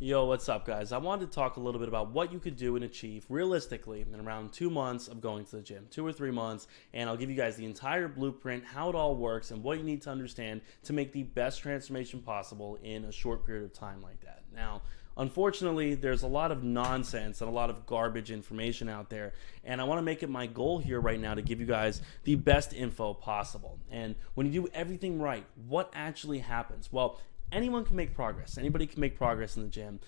Yo, what's up, guys? I wanted to talk a little bit about what you could do and achieve realistically in around 2 months of going to the gym, 2 or 3 months, and I'll give you guys the entire blueprint, how it all works, and what you need to understand to make the best transformation possible in a short period of time like that. Now, unfortunately, there's a lot of nonsense and a lot of garbage information out there, and I want to make it my goal here right now to give you guys the best info possible. And when you do everything right, what actually happens? Well, anyone can make progress. Anybody can make progress in the gym.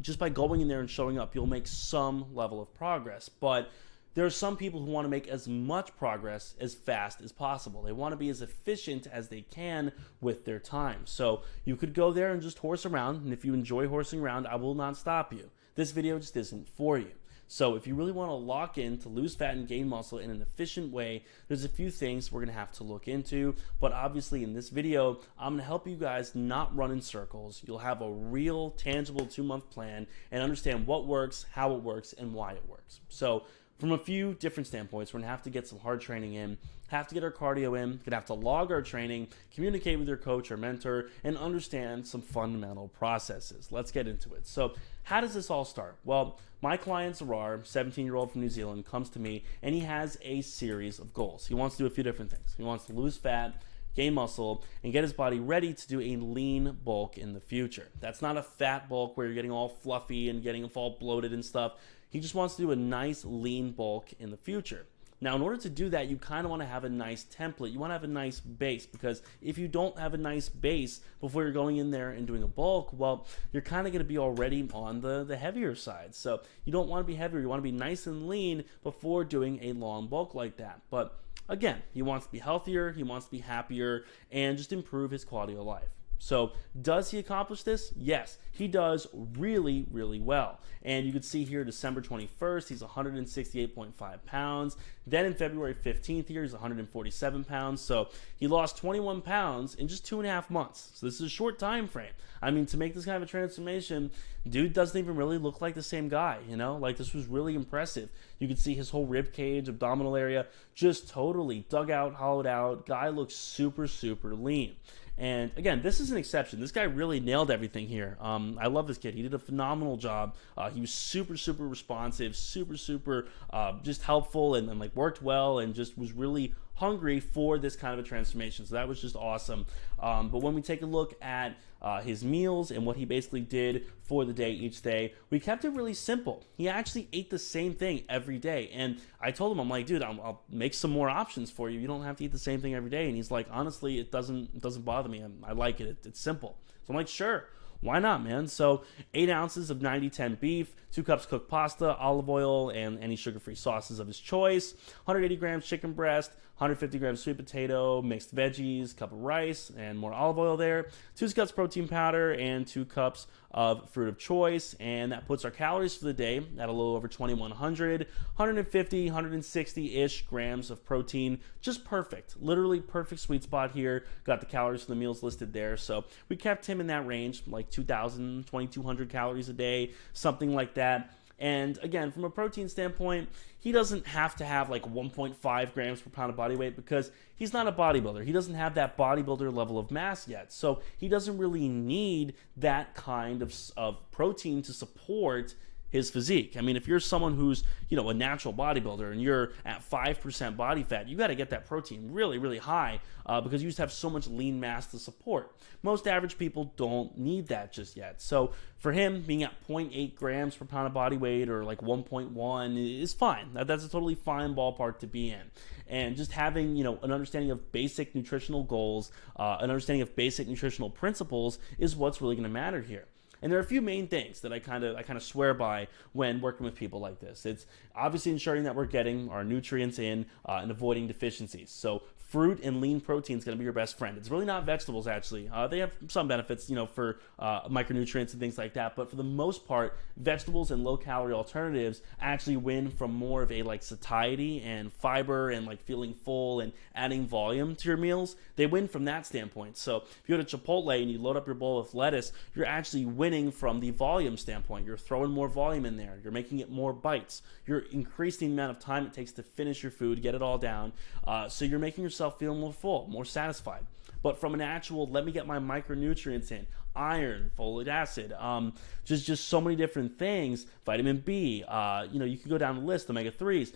Just by going in there and showing up, you'll make some level of progress. But there are some people who want to make as much progress as fast as possible. They want to be as efficient as they can with their time. So you could go there and just horse around. And if you enjoy horsing around, I will not stop you. This video just isn't for you. So if you really want to lock in to lose fat and gain muscle in an efficient way, there's a few things we're going to have to look into. But obviously in this video, I'm going to help you guys not run in circles. You'll have a real tangible 2-month plan and understand what works, how it works, and why it works. So from a few different standpoints, we're going to have to get some hard training in, have to get our cardio in, going to have to log our training, communicate with your coach or mentor, and understand some fundamental processes. Let's get into it. So how does this all start? Well, my client Zarar, 17-year-old from New Zealand, comes to me and he has a series of goals. He wants to do a few different things. He wants to lose fat, gain muscle, and get his body ready to do a lean bulk in the future. That's not a fat bulk where you're getting all fluffy and getting all bloated and stuff. He just wants to do a nice lean bulk in the future. Now, in order to do that, you kind of want to have a nice template. You want to have a nice base, because if you don't have a nice base before you're going in there and doing a bulk, well, you're kind of going to be already on the heavier side. So you don't want to be heavier. You want to be nice and lean before doing a long bulk like that. But again, he wants to be healthier, he wants to be happier, and just improve his quality of life. So does he accomplish this? Yes, he does really, really well. And you can see here December 21st, he's 168.5 pounds. Then in February 15th here, he's 147 pounds. So he lost 21 pounds in just 2.5 months. So this is a short time frame. I mean, to make this kind of a transformation, dude doesn't even really look like the same guy, you know? Like, this was really impressive. You could see his whole rib cage, abdominal area, just totally dug out, hollowed out. Guy looks super, super lean. And again, this is an exception. This guy really nailed everything here. I love this kid. He did a phenomenal job. He was super, super responsive, super, super just helpful, and like worked well, and just was really hungry for this kind of a transformation. So that was just awesome. But when we take a look at his meals and what he basically did for the day each day, we kept it really simple. He actually ate the same thing every day. And I told him, I'm like, dude, I'll make some more options for you. You don't have to eat the same thing every day. And he's like, honestly, it doesn't bother me. I like it. It's simple. So I'm like, sure. Why not, man? So 8 ounces of 90-10 beef, 2 cups cooked pasta, olive oil, and any sugar-free sauces of his choice, 180 grams chicken breast, 150 grams sweet potato, mixed veggies, cup of rice, and more olive oil there, 2 cups protein powder, and 2 cups of fruit of choice. And that puts our calories for the day at a little over 2,100, 150, 160-ish grams of protein. Just perfect. Literally perfect sweet spot here. Got the calories for the meals listed there. So we kept him in that range, like 2,000, 2,200 calories a day, something like that. And again, from a protein standpoint, he doesn't have to have like 1.5 grams per pound of body weight, because he's not a bodybuilder. He doesn't have that bodybuilder level of mass yet. So he doesn't really need that kind of protein to support his physique. I mean, if you're someone who's, a natural bodybuilder and you're at 5% body fat, you got to get that protein really, really high because you just have so much lean mass to support. Most average people don't need that just yet. So for him, being at 0.8 grams per pound of body weight, or like 1.1, is fine. That's a totally fine ballpark to be in. And just having, an understanding of basic nutritional goals, an understanding of basic nutritional principles is what's really going to matter here. And there are a few main things that I kind of swear by when working with people like this. It's obviously ensuring that we're getting our nutrients in and avoiding deficiencies. So fruit and lean protein is going to be your best friend. It's really not vegetables, actually. They have some benefits, for micronutrients and things like that. But for the most part, vegetables and low-calorie alternatives actually win from more of a satiety and fiber and feeling full and adding volume to your meals. They win from that standpoint. So if you go to Chipotle and you load up your bowl with lettuce, you're actually winning from the volume standpoint. You're throwing more volume in there. You're making it more bites. You're increasing the amount of time it takes to finish your food, get it all down. So you're making yourself feel more full, more satisfied. But from an actual, let me get my micronutrients in, iron, folic acid, just so many different things. Vitamin B, you can go down the list, omega-3s.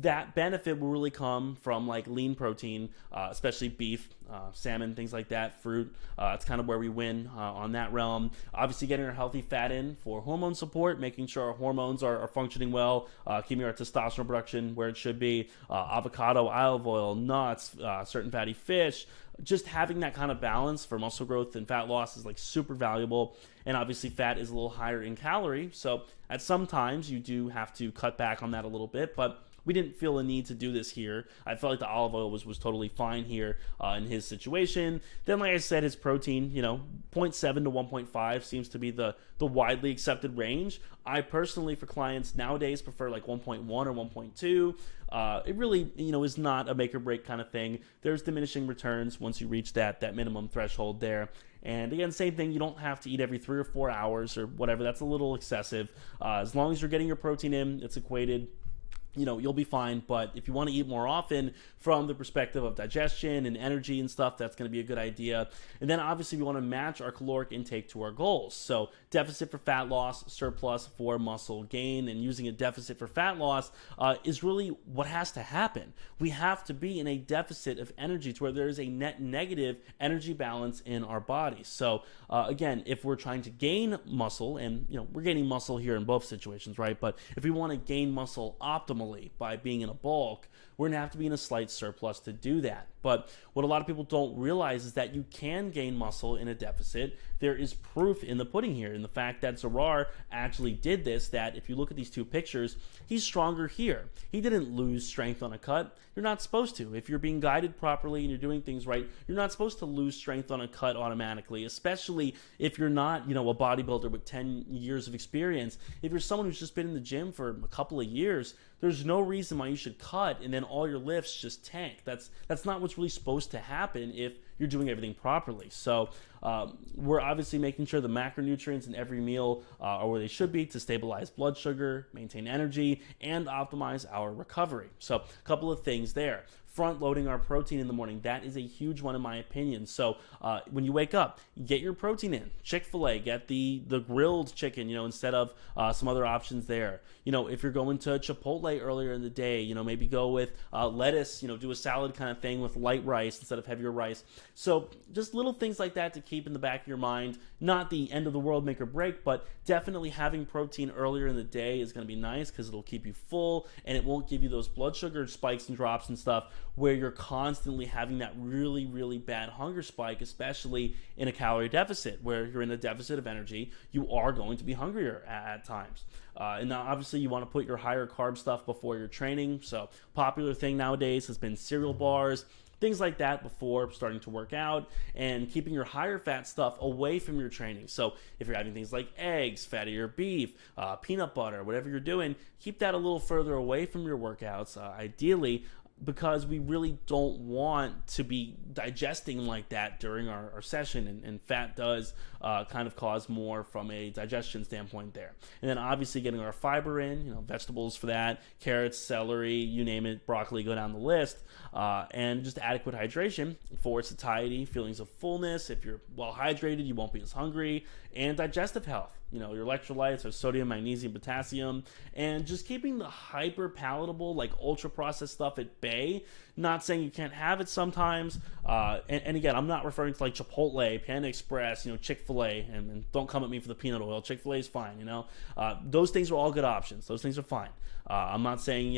That benefit will really come from like lean protein, especially beef, salmon, things like that, fruit. It's kind of where we win on that realm. Obviously getting our healthy fat in for hormone support, making sure our hormones are functioning well, keeping our testosterone production where it should be, avocado, olive oil, nuts, certain fatty fish. Just having that kind of balance for muscle growth and fat loss is like super valuable. And obviously fat is a little higher in calorie, so at some times you do have to cut back on that a little bit, but we didn't feel a need to do this here. I felt like the olive oil was totally fine here in his situation. Then, like I said, his protein, 0.7 to 1.5 seems to be the widely accepted range. I personally, for clients nowadays, prefer like 1.1 or 1.2. It really, is not a make or break kind of thing. There's diminishing returns once you reach that minimum threshold there. And again, same thing, you don't have to eat every 3 or 4 hours or whatever. That's a little excessive. As long as you're getting your protein in, it's equated, you'll be fine. But if you want to eat more often from the perspective of digestion and energy and stuff, that's going to be a good idea. And then obviously we want to match our caloric intake to our goals. So deficit for fat loss, surplus for muscle gain, and using a deficit for fat loss is really what has to happen. We have to be in a deficit of energy to where there is a net negative energy balance in our body. So again, if we're trying to gain muscle, and we're gaining muscle here in both situations, right? But if we want to gain muscle optimally by being in a bulk, we're going to have to be in a slight surplus to do that. But what a lot of people don't realize is that you can gain muscle in a deficit. There is proof in the pudding here, in the fact that Zarar actually did this, that if you look at these two pictures, he's stronger here. He didn't lose strength on a cut. You're not supposed to. If you're being guided properly and you're doing things right, you're not supposed to lose strength on a cut automatically, especially if you're not, a bodybuilder with 10 years of experience. If you're someone who's just been in the gym for a couple of years, there's no reason why you should cut and then all your lifts just tank. That's not what's really supposed to happen if you're doing everything properly. So we're obviously making sure the macronutrients in every meal are where they should be to stabilize blood sugar, maintain energy, and optimize our recovery. So a couple of things there. Front loading our protein in the morning, that is a huge one in my opinion. So when you wake up, get your protein in. Chick-fil-A, get the grilled chicken, instead of some other options there. If you're going to Chipotle earlier in the day, maybe go with lettuce, do a salad kind of thing with light rice instead of heavier rice. So just little things like that to keep in the back of your mind. Not the end of the world make or break, but definitely having protein earlier in the day is going to be nice because it'll keep you full and it won't give you those blood sugar spikes and drops and stuff where you're constantly having that really, really bad hunger spike, especially in a calorie deficit where you're in a deficit of energy. You are going to be hungrier at times. And now obviously you want to put your higher carb stuff before your training. So popular thing nowadays has been cereal bars, things like that before starting to work out, and keeping your higher fat stuff away from your training. So if you're having things like eggs, fattier beef, peanut butter, whatever you're doing, keep that a little further away from your workouts, ideally, because we really don't want to be digesting like that during our session, and fat does kind of cause more from a digestion standpoint there. And then obviously getting our fiber in, vegetables for that, carrots, celery, you name it, broccoli, go down the list, and just adequate hydration for satiety, feelings of fullness. If you're well hydrated, you won't be as hungry, and digestive health. Your electrolytes are sodium, magnesium, potassium, and just keeping the hyper palatable, like ultra processed stuff at bay. Not saying you can't have it sometimes. And again, I'm not referring to like Chipotle, Panda Express, Chick-fil-A, and don't come at me for the peanut oil. Chick-fil-A is fine, Those things are all good options. Those things are fine. I'm not saying,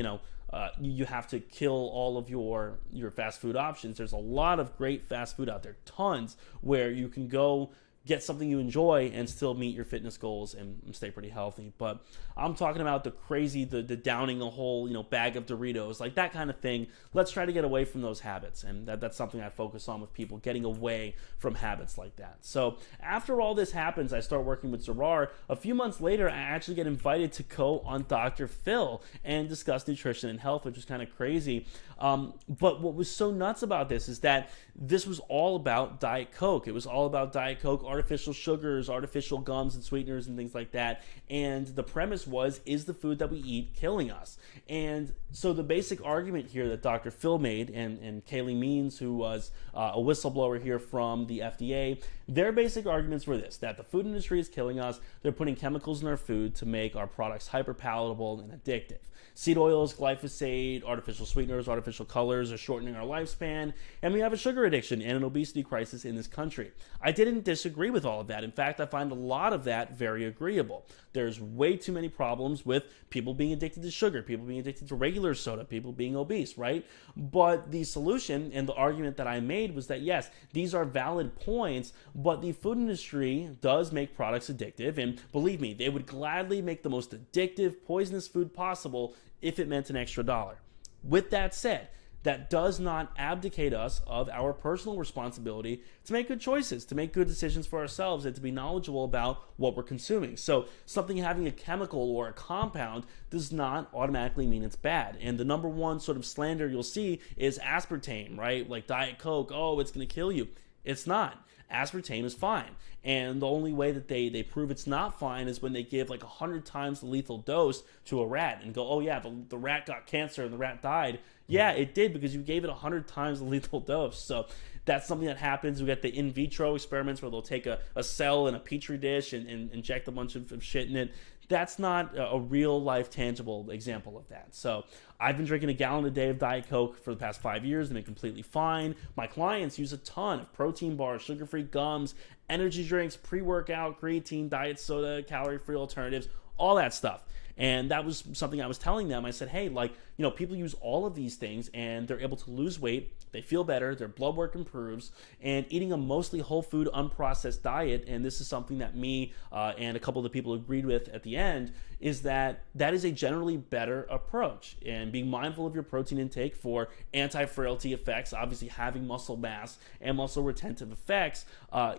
you have to kill all of your fast food options. There's a lot of great fast food out there, tons, where you can go get something you enjoy and still meet your fitness goals and stay pretty healthy. But I'm talking about the crazy, the downing a whole, bag of Doritos, like that kind of thing. Let's try to get away from those habits. And that's something I focus on with people, getting away from habits like that. So after all this happens, I start working with Zarar. A few months later, I actually get invited to go on Dr. Phil and discuss nutrition and health, which was kind of crazy. But what was so nuts about this is that this was all about Diet Coke. It was all about Diet Coke, artificial sugars, artificial gums and sweeteners and things like that. And the premise was, is the food that we eat killing us? And so the basic argument here that Dr. Phil made, and Kaylee Means, who was a whistleblower here from the FDA, Their basic arguments were this, that the food industry is killing us. They're putting chemicals in our food to make our products hyper palatable and addictive. Seed oils, glyphosate, artificial sweeteners, artificial colors are shortening our lifespan, and we have a sugar addiction and an obesity crisis in this country. I didn't disagree with all of that. In fact, I find a lot of that very agreeable. There's way too many problems with people being addicted to sugar, people being addicted to regular soda, people being obese, right? But the solution and the argument that I made was that yes, these are valid points, but the food industry does make products addictive, and believe me, they would gladly make the most addictive, poisonous food possible if it meant an extra dollar. With that said, that does not abdicate us of our personal responsibility to make good choices, to make good decisions for ourselves, and to be knowledgeable about what we're consuming. So something having a chemical or a compound does not automatically mean it's bad. And the number one sort of slander you'll see is aspartame, right? Like Diet Coke, oh, it's going to kill you. It's not. Aspartame is fine. And the only way that they prove it's not fine is when they give like 100 times the lethal dose to a rat and go, oh yeah, the rat got cancer and the rat died. Yeah, it did because you gave it 100 times the lethal dose. So that's something that happens. We got the in vitro experiments where they'll take a cell in a petri dish and inject a bunch of shit in it. That's not a real life tangible example of that. So I've been drinking a gallon a day of Diet Coke for the past 5 years and been completely fine. My clients use a ton of protein bars, sugar-free gums, energy drinks, pre-workout, creatine, diet soda, calorie-free alternatives, all that stuff. And that was something I was telling them. I said, hey, like, you know, people use all of these things and they're able to lose weight. They feel better. Their blood work improves. And eating a mostly whole food, unprocessed diet, and this is something that me and a couple of the people agreed with at the end, is that is a generally better approach. And being mindful of your protein intake for anti-frailty effects, obviously having muscle mass and muscle retentive effects,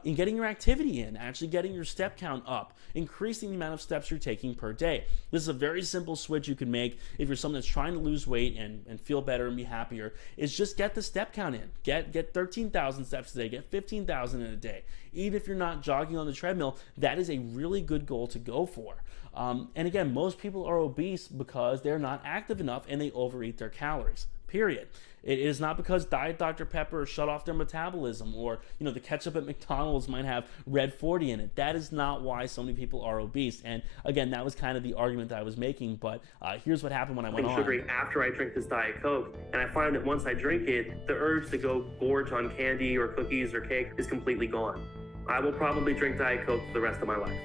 in getting your activity in, actually getting your step count up, increasing the amount of steps you're taking per day. This is a very simple switch you can make if you're someone that's trying to lose weight and feel better and be happier, is just get the step count in. Get 13,000 steps a day, get 15,000 in a day. Even if you're not jogging on the treadmill, that is a really good goal to go for. And again, most people are obese because they're not active enough and they overeat their calories, period. It is not because Diet Dr. Pepper shut off their metabolism, or, you know, the ketchup at McDonald's might have red 40 in it. That is not why so many people are obese. And again, that was kind of the argument that I was making, but here's what happened when I went on. Sugary after I drink this Diet Coke, and I find that once I drink it, the urge to go gorge on candy or cookies or cake is completely gone. I will probably drink Diet Coke for the rest of my life.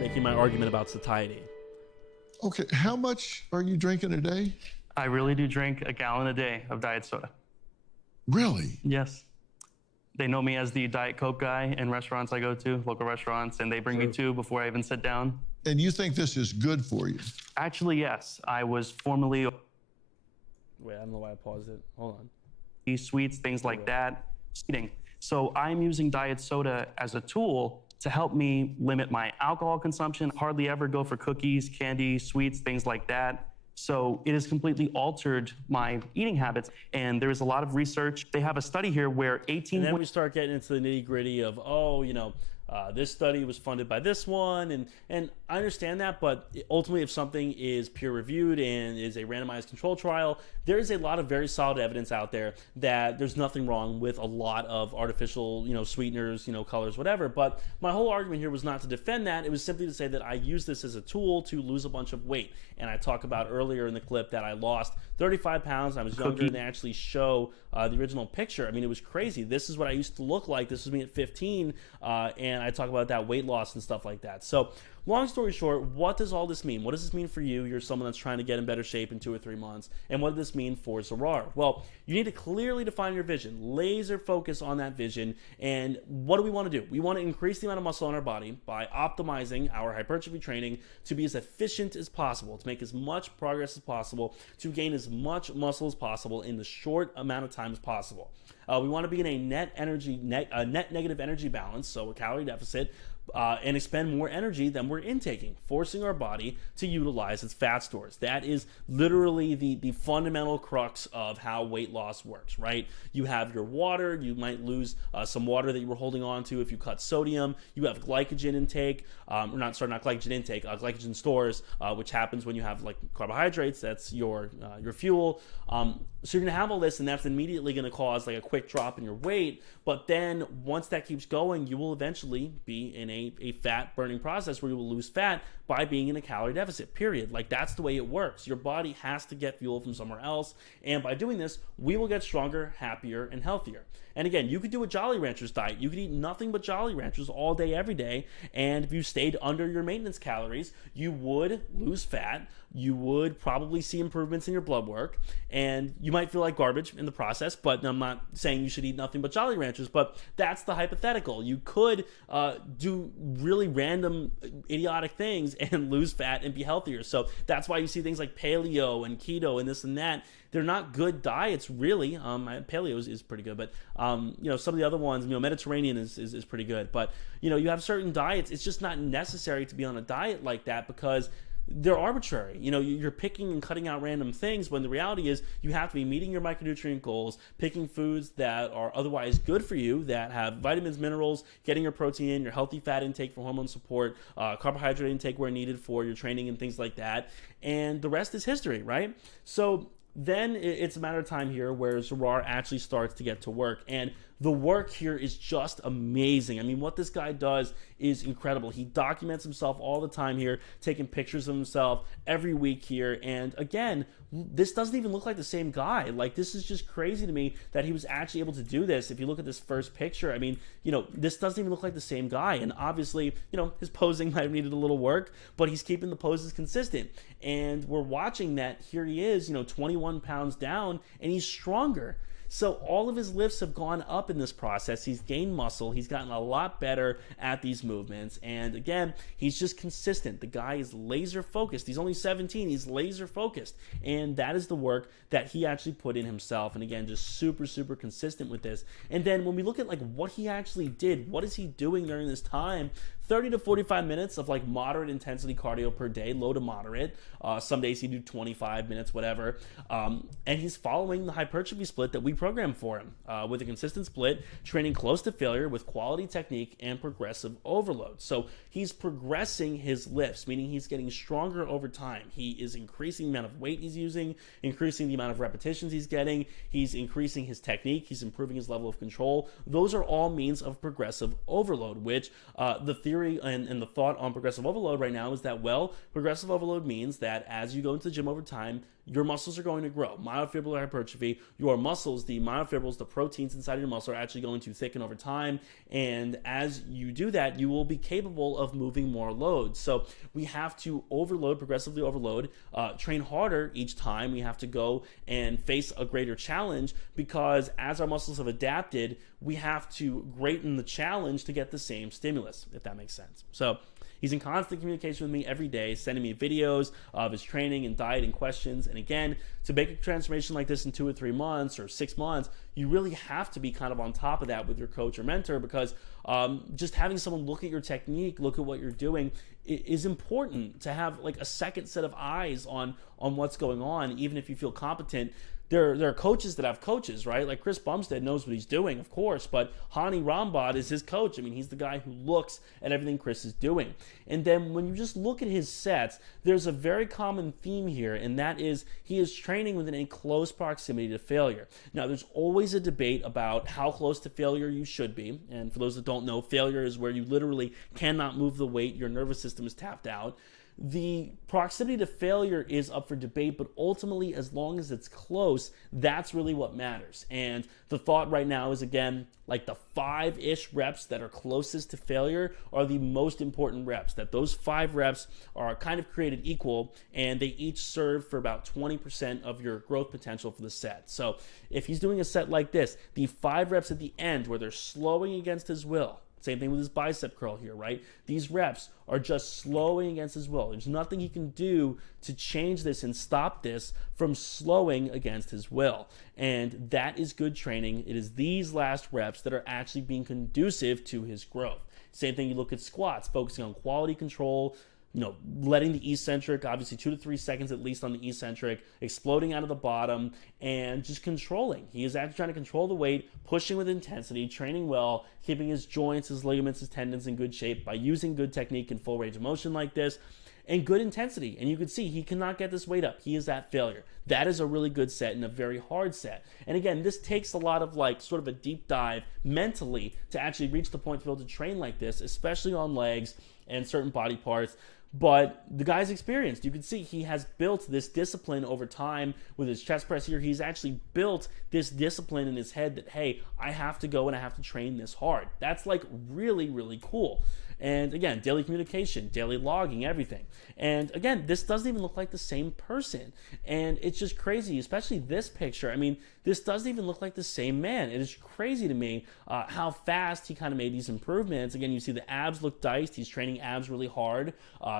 Making my argument about satiety. Okay, how much are you drinking a day? I really do drink a gallon a day of diet soda. Really? Yes. They know me as the Diet Coke guy in restaurants I go to, local restaurants, and they bring me two before I even sit down. And you think this is good for you? Actually, yes. I was formerly... Wait, I don't know why I paused it. Hold on. These sweets, things like that, eating. So I'm using diet soda as a tool to help me limit my alcohol consumption. Hardly ever go for cookies, candy, sweets, things like that. So it has completely altered my eating habits. And there is a lot of research. They have a study here where 18... And then we start getting into the nitty gritty of, oh, you know, this study was funded by this one. And I understand that, but ultimately if something is peer reviewed and is a randomized control trial, there is a lot of very solid evidence out there that there's nothing wrong with a lot of artificial, you know, sweeteners, you know, colors, whatever. But my whole argument here was not to defend that. It was simply to say that I use this as a tool to lose a bunch of weight. And I talk about earlier in the clip that I lost 35 pounds. I was younger than they actually show the original picture. I mean, it was crazy. This is what I used to look like. This was me at 15. And I talk about that weight loss and stuff like that. So long story short, what does all this mean? What does this mean for you? You're someone that's trying to get in better shape in 2 or 3 months. And what does this mean for Zarar? Well, you need to clearly define your vision, laser focus on that vision. And what do we want to do? We want to increase the amount of muscle in our body by optimizing our hypertrophy training to be as efficient as possible, to make as much progress as possible, to gain as much muscle as possible in the short amount of time as possible. We want to be in a net negative energy balance, so a calorie deficit, and expend more energy than we're intaking, forcing our body to utilize its fat stores. That is literally the fundamental crux of how weight loss works, right? You have your water, you might lose some water that you were holding on to if you cut sodium. You have glycogen intake, glycogen stores, which happens when you have like carbohydrates. That's your fuel. So you're gonna have all this, and that's immediately gonna cause like a quick drop in your weight. But then once that keeps going, you will eventually be in a fat burning process where you will lose fat by being in a calorie deficit, period. Like, that's the way it works. Your body has to get fuel from somewhere else. And by doing this, we will get stronger, happier, and healthier. And again, you could do a Jolly Ranchers diet. You could eat nothing but Jolly Ranchers all day, every day. And if you stayed under your maintenance calories, you would lose fat. You would probably see improvements in your blood work, and you might feel like garbage in the process. But I'm not saying you should eat nothing but Jolly Ranchers, but that's the hypothetical. You could do really random, idiotic things and lose fat and be healthier. So that's why you see things like paleo and keto and this and that. They're not good diets, really. Paleo is pretty good, but some of the other ones, Mediterranean is pretty good. But you have certain diets. It's just not necessary to be on a diet like that because they're arbitrary. You're picking and cutting out random things when the reality is you have to be meeting your micronutrient goals, picking foods that are otherwise good for you, that have vitamins, minerals, getting your protein in, your healthy fat intake for hormone support, carbohydrate intake where needed for your training and things like that. And the rest is history, right? So then it's a matter of time here where Zarar actually starts to get to work. And the work here is just amazing. I mean, what this guy does is incredible. He documents himself all the time here, taking pictures of himself every week here. And again, this doesn't even look like the same guy. Like, this is just crazy to me that he was actually able to do this. If you look at this first picture, I mean, this doesn't even look like the same guy. And obviously, his posing might have needed a little work, but he's keeping the poses consistent. And we're watching that here he is, 21 pounds down, and he's stronger. So all of his lifts have gone up in this process. He's gained muscle. He's gotten a lot better at these movements. And again, he's just consistent. The guy is laser focused. He's only 17. He's laser focused. And that is the work that he actually put in himself. And again, just super, super consistent with this. And then when we look at like what he actually did, what is he doing during this time? 30 to 45 minutes of like moderate intensity cardio per day, low to moderate. Some days he do 25 minutes, whatever. And he's following the hypertrophy split that we programmed for him with a consistent split, training close to failure with quality technique and progressive overload. So he's progressing his lifts, meaning he's getting stronger over time. He is increasing the amount of weight he's using, increasing the amount of repetitions he's getting. He's increasing his technique. He's improving his level of control. Those are all means of progressive overload, which the theory and the thought on progressive overload right now is that, well, progressive overload means that as you go into the gym over time, your muscles are going to grow. Myofibrillar hypertrophy, your muscles, the myofibrils, the proteins inside your muscle are actually going to thicken over time. And as you do that, you will be capable of moving more loads. So we have to progressively overload, train harder each time. We have to go and face a greater challenge because as our muscles have adapted, we have to greaten the challenge to get the same stimulus, if that makes sense. So he's in constant communication with me every day, sending me videos of his training and diet and questions. And again, to make a transformation like this in 2 or 3 months or 6 months, you really have to be kind of on top of that with your coach or mentor because just having someone look at your technique, look at what you're doing is important to have like a second set of eyes on what's going on, even if you feel competent. There are coaches that have coaches, right? Like Chris Bumstead knows what he's doing, of course, but Hani Rambod is his coach. I mean, he's the guy who looks at everything Chris is doing. And then when you just look at his sets, there's a very common theme here, and that is he is training within a close proximity to failure. Now, there's always a debate about how close to failure you should be. And for those that don't know, failure is where you literally cannot move the weight, your nervous system is tapped out. The proximity to failure is up for debate, but ultimately, as long as it's close, that's really what matters. And the thought right now is, again, like the 5-ish reps that are closest to failure are the most important reps, that those 5 reps are kind of created equal, and they each serve for about 20% of your growth potential for the set. So if he's doing a set like this, the 5 reps at the end where they're slowing against his will, same thing with his bicep curl here, right? These reps are just slowing against his will. There's nothing he can do to change this and stop this from slowing against his will. And that is good training. It is these last reps that are actually being conducive to his growth. Same thing, you look at squats, focusing on quality control, letting the eccentric, obviously 2 to 3 seconds at least on the eccentric, exploding out of the bottom, and just controlling. He is actually trying to control the weight, pushing with intensity, training well, keeping his joints, his ligaments, his tendons in good shape by using good technique and full range of motion like this. and good intensity. And you can see he cannot get this weight up. He is at failure. That is a really good set and a very hard set. And again, this takes a lot of like sort of a deep dive mentally to actually reach the point to be able to train like this, especially on legs and certain body parts. But the guy's experienced. You can see he has built this discipline over time with his chest press here. He's actually built this discipline in his head that, hey, I have to go and I have to train this hard. That's like really, really cool. And again, daily communication, daily logging, everything. And again, this doesn't even look like the same person. And it's just crazy, especially this picture. I mean, this doesn't even look like the same man. It is crazy to me how fast he kind of made these improvements. Again, you see the abs look diced. He's training abs really hard,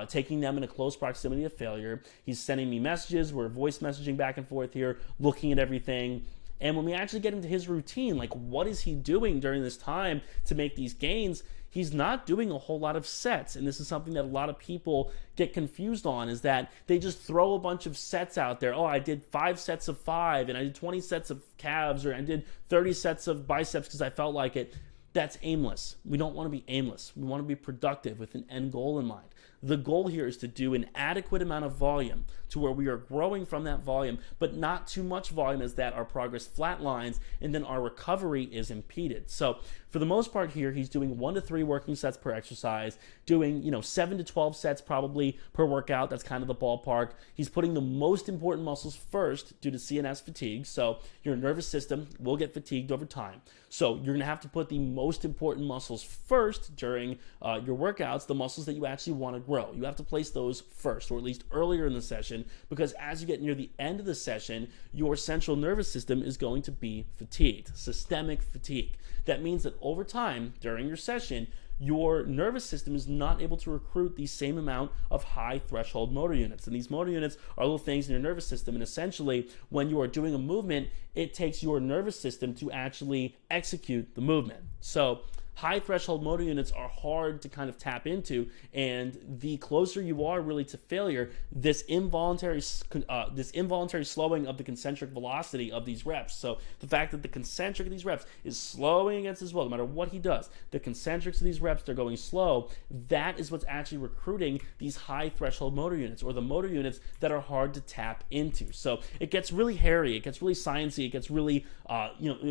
taking them in a close proximity of failure. He's sending me messages. We're voice messaging back and forth here, looking at everything. And when we actually get into his routine, like what is he doing during this time to make these gains? He's not doing a whole lot of sets, and this is something that a lot of people get confused on, is that they just throw a bunch of sets out there. Oh, I did 5 sets of 5, and I did 20 sets of calves, or I did 30 sets of biceps because I felt like it. That's aimless. We don't want to be aimless. We want to be productive with an end goal in mind. The goal here is to do an adequate amount of volume to where we are growing from that volume, but not too much volume as that our progress flatlines and then our recovery is impeded. So for the most part here, he's doing 1 to 3 working sets per exercise, doing 7 to 12 sets probably per workout. That's kind of the ballpark. He's putting the most important muscles first due to CNS fatigue. So your nervous system will get fatigued over time. So you're going to have to put the most important muscles first during your workouts, the muscles that you actually want to grow. You have to place those first, or at least earlier in the session, because as you get near the end of the session, your central nervous system is going to be fatigued, systemic fatigue. That means that over time, during your session, your nervous system is not able to recruit the same amount of high threshold motor units. And these motor units are little things in your nervous system. And essentially, when you are doing a movement, it takes your nervous system to actually execute the movement. So high threshold motor units are hard to kind of tap into, and the closer you are really to failure, this involuntary slowing of the concentric velocity of these reps. So the fact that the concentric of these reps is slowing against his will, no matter what he does, the concentrics of these reps, they're going slow. That is what's actually recruiting these high threshold motor units, or the motor units that are hard to tap into. So it gets really hairy, it gets really sciencey, it gets really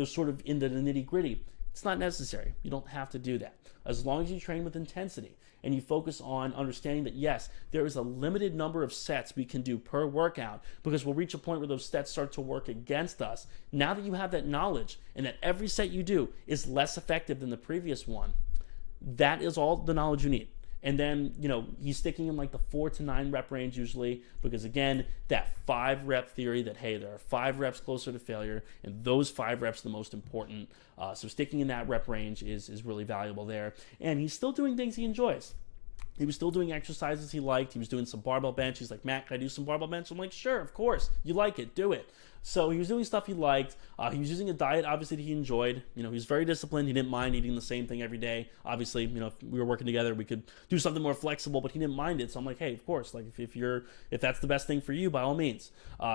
sort of into the nitty gritty. It's not necessary. You don't have to do that. As long as you train with intensity and you focus on understanding that, yes, there is a limited number of sets we can do per workout, because we'll reach a point where those sets start to work against us. Now that you have that knowledge and that every set you do is less effective than the previous one, that is all the knowledge you need. And then, he's sticking in like the 4 to 9 rep range usually, because again, that 5 rep theory that, hey, there are 5 reps closer to failure, and those 5 reps are the most important. So sticking in that rep range is really valuable there. And he's still doing things he enjoys. He was still doing exercises he liked. He was doing some barbell bench. He's like, Matt, can I do some barbell bench? I'm like, sure, of course. You like it, do it. So he was doing stuff he liked. He was using a diet, obviously, that he enjoyed. He was very disciplined. He didn't mind eating the same thing every day. Obviously, if we were working together, we could do something more flexible, but he didn't mind it. So I'm like, hey, of course, like if that's the best thing for you, by all means.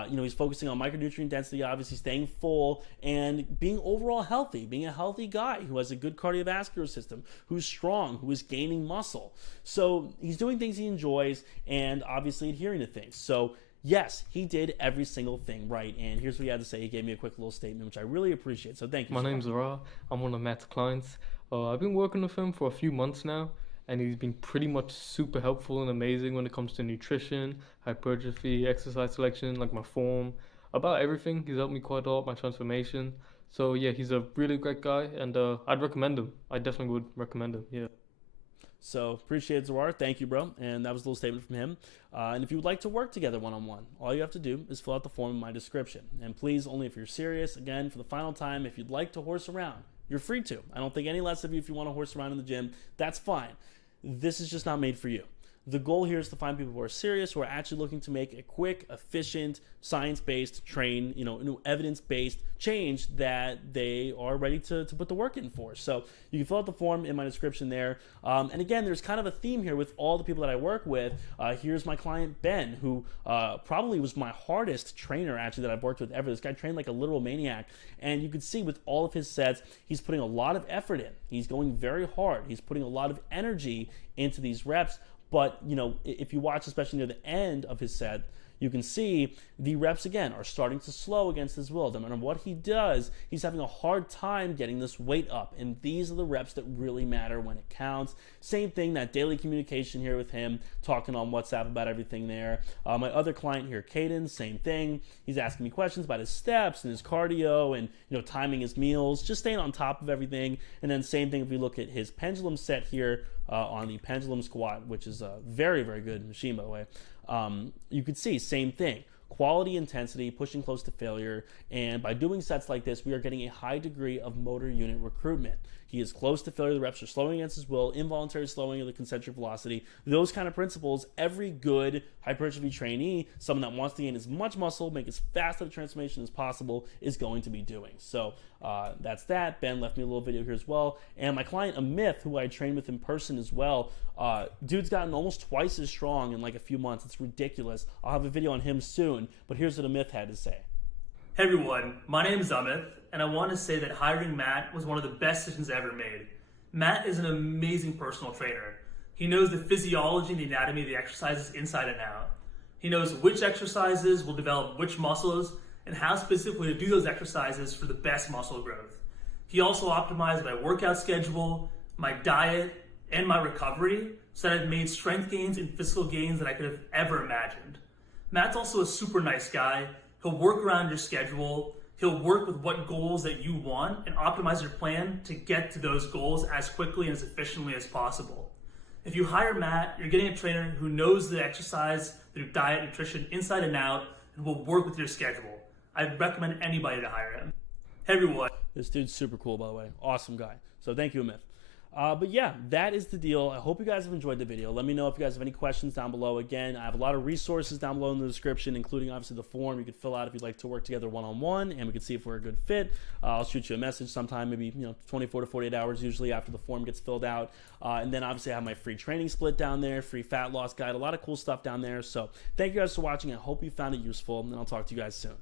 He's focusing on micronutrient density, obviously staying full and being overall healthy, being a healthy guy who has a good cardiovascular system, who's strong, who is gaining muscle. So he's doing things he enjoys and obviously adhering to things. So yes, he did every single thing right, and here's what he had to say. He gave me a quick little statement, which I really appreciate, so thank you. My name's Zara. I'm one of Matt's clients. I've been working with him for a few months now, and he's been pretty much super helpful and amazing when it comes to nutrition, hypertrophy, exercise selection, like my form, about everything. He's helped me quite a lot, my transformation. So yeah, he's a really great guy, and I'd recommend him. I definitely would recommend him, yeah. So appreciate it, Zawar. Thank you, bro. And that was a little statement from him. And if you would like to work together one-on-one, all you have to do is fill out the form in my description. And please, only if you're serious, again, for the final time, if you'd like to horse around, you're free to. I don't think any less of you if you want to horse around in the gym. That's fine. This is just not made for you. The goal here is to find people who are serious, who are actually looking to make a quick, efficient, science-based, evidence-based change that they are ready to put the work in for. So you can fill out the form in my description there. And again, there's kind of a theme here with all the people that I work with. Here's my client, Ben, who probably was my hardest trainer, actually, that I've worked with ever. This guy trained like a literal maniac. And you can see with all of his sets, he's putting a lot of effort in. He's going very hard. He's putting a lot of energy into these reps. But, you know, if you watch, especially near the end of his set, you can see the reps again are starting to slow against his will. No matter what he does, he's having a hard time getting this weight up. And these are the reps that really matter when it counts. Same thing, that daily communication here with him, talking on WhatsApp about everything there. My other client here, Caden, same thing. He's asking me questions about his steps and his cardio and, you know, timing his meals, just staying on top of everything. And then same thing if we look at his pendulum set here on the pendulum squat, which is a very, very good machine, by the way. You could see same thing, quality, intensity, pushing close to failure. And by doing sets like this, we are getting a high degree of motor unit recruitment. He is close to failure. The reps are slowing against his will, involuntary slowing of the concentric velocity. Those kind of principles, every good hypertrophy trainee, someone that wants to gain as much muscle, make as fast of a transformation as possible, is going to be doing. So that's that. Ben left me a little video here as well. And my client, Amith, who I trained with in person as well, dude's gotten almost twice as strong in like a few months. It's ridiculous. I'll have a video on him soon, but here's what Amith had to say. Hey everyone, my name is Amit, and I want to say that hiring Matt was one of the best decisions I ever made. Matt is an amazing personal trainer. He knows the physiology and the anatomy of the exercises inside and out. He knows which exercises will develop which muscles and how specifically to do those exercises for the best muscle growth. He also optimized my workout schedule, my diet, and my recovery so that I've made strength gains and physical gains that I could have ever imagined. Matt's also a super nice guy. He'll work around your schedule. He'll work with what goals that you want and optimize your plan to get to those goals as quickly and as efficiently as possible. If you hire Matt, you're getting a trainer who knows the exercise, the diet, nutrition inside and out, and will work with your schedule. I'd recommend anybody to hire him. Hey everyone. This dude's super cool, by the way. Awesome guy. So thank you, Amith. But yeah, that is the deal. I hope you guys have enjoyed the video. Let me know if you guys have any questions down below. Again, I have a lot of resources down below in the description, including obviously the form you could fill out if you'd like to work together one-on-one, and we could see if we're a good fit. I'll shoot you a message sometime, maybe 24 to 48 hours usually after the form gets filled out. And then obviously I have my free training split down there, free fat loss guide, a lot of cool stuff down there. So thank you guys for watching. I hope you found it useful, and I'll talk to you guys soon.